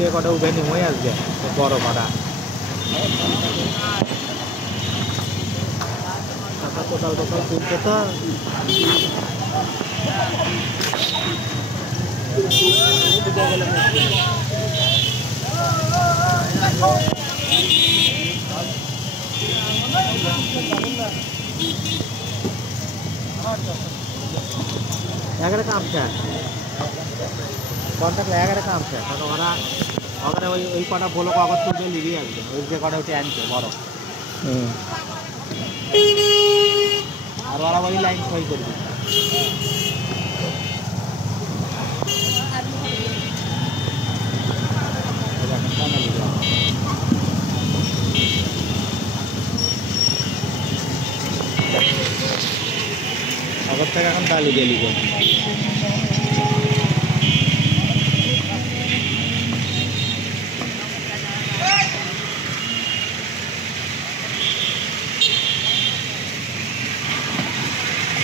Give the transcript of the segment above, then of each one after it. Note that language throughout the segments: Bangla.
থেকে কটা উঠে নি হয়ে আসবে বড় কটা কোথাও কোথাও তুলছে তো এগারো কাম স্যার কন্ট্যাক্ট এগারো কাম স্যার কারণ ওরা ওখানে ওই কটা বলো কাগজ তুলতে লিখে আসবে ওই যে কটা উঠে আনছে বড় আর ওরা ওই লাইন সই করবে আগর থেকে এখন ডালি দিয়ে লিখে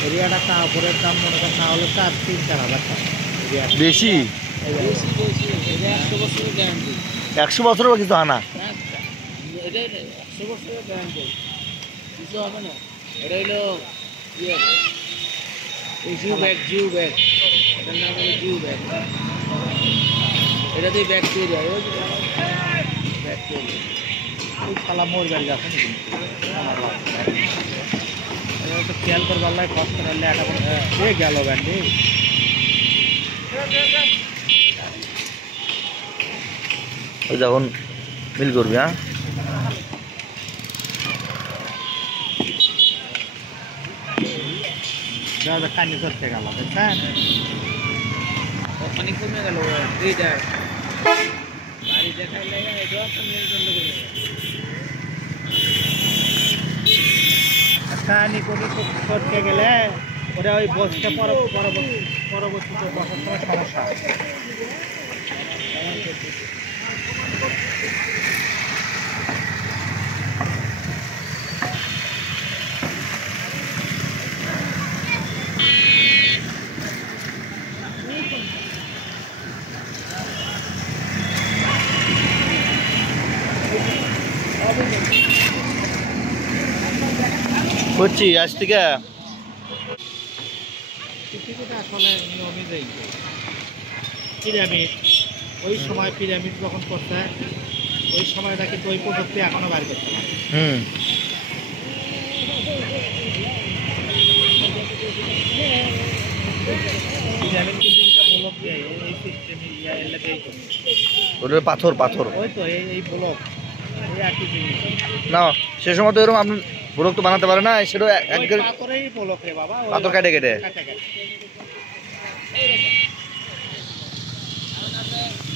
এরিয়াটা কাপড়ের দাম মনে করেন না হলে 4-3-4 হাজার টাকা বেশি 100 বছরও কিছু আনা এটা হলো জিও ব্যাগ এটার নাম হলো জিও ব্যাগ এটা দিয়ে ব্যাগ তৈরি হয় ব্যাগ তৈরি ওই শালা মোর গাড়ি আছে নাকি খেয়াল করবার লাগে কষ্ট করলে একটা গেল ব্যান্ডি ওই যখন মিল করবি হ্যাঁ কানি করতে গেল বুঝছেন ওখানে কমে গেল এইটা গাড়ি দেখাই লাগে এটা একটা মেরুদণ্ড করে কানি করতে গেলে ওরা ওই বসতে পরবর্তীতে বসার সময় সমস্যা করছি আজ থেকে পৃথিবীটা আসলে নিয়মিতই পিরামিড ওই সময় পিরামিড যখন করছে ওই সময়টা কিন্তু ওই প্রযুক্তি এখনো বার করছে না পিরামিড কিন্তু এটা ব্লক দিয়ে এই সিস্টেমে এলাকায় ওটা পাথর ওই তো এই ব্লক এই একই জিনিস না সে সময় তো এরকম আপনি ব্লক তো বানাতে পারে না সেটা একদম পাথরেই ব্লক রে বাবা পাথর কেটে কাটে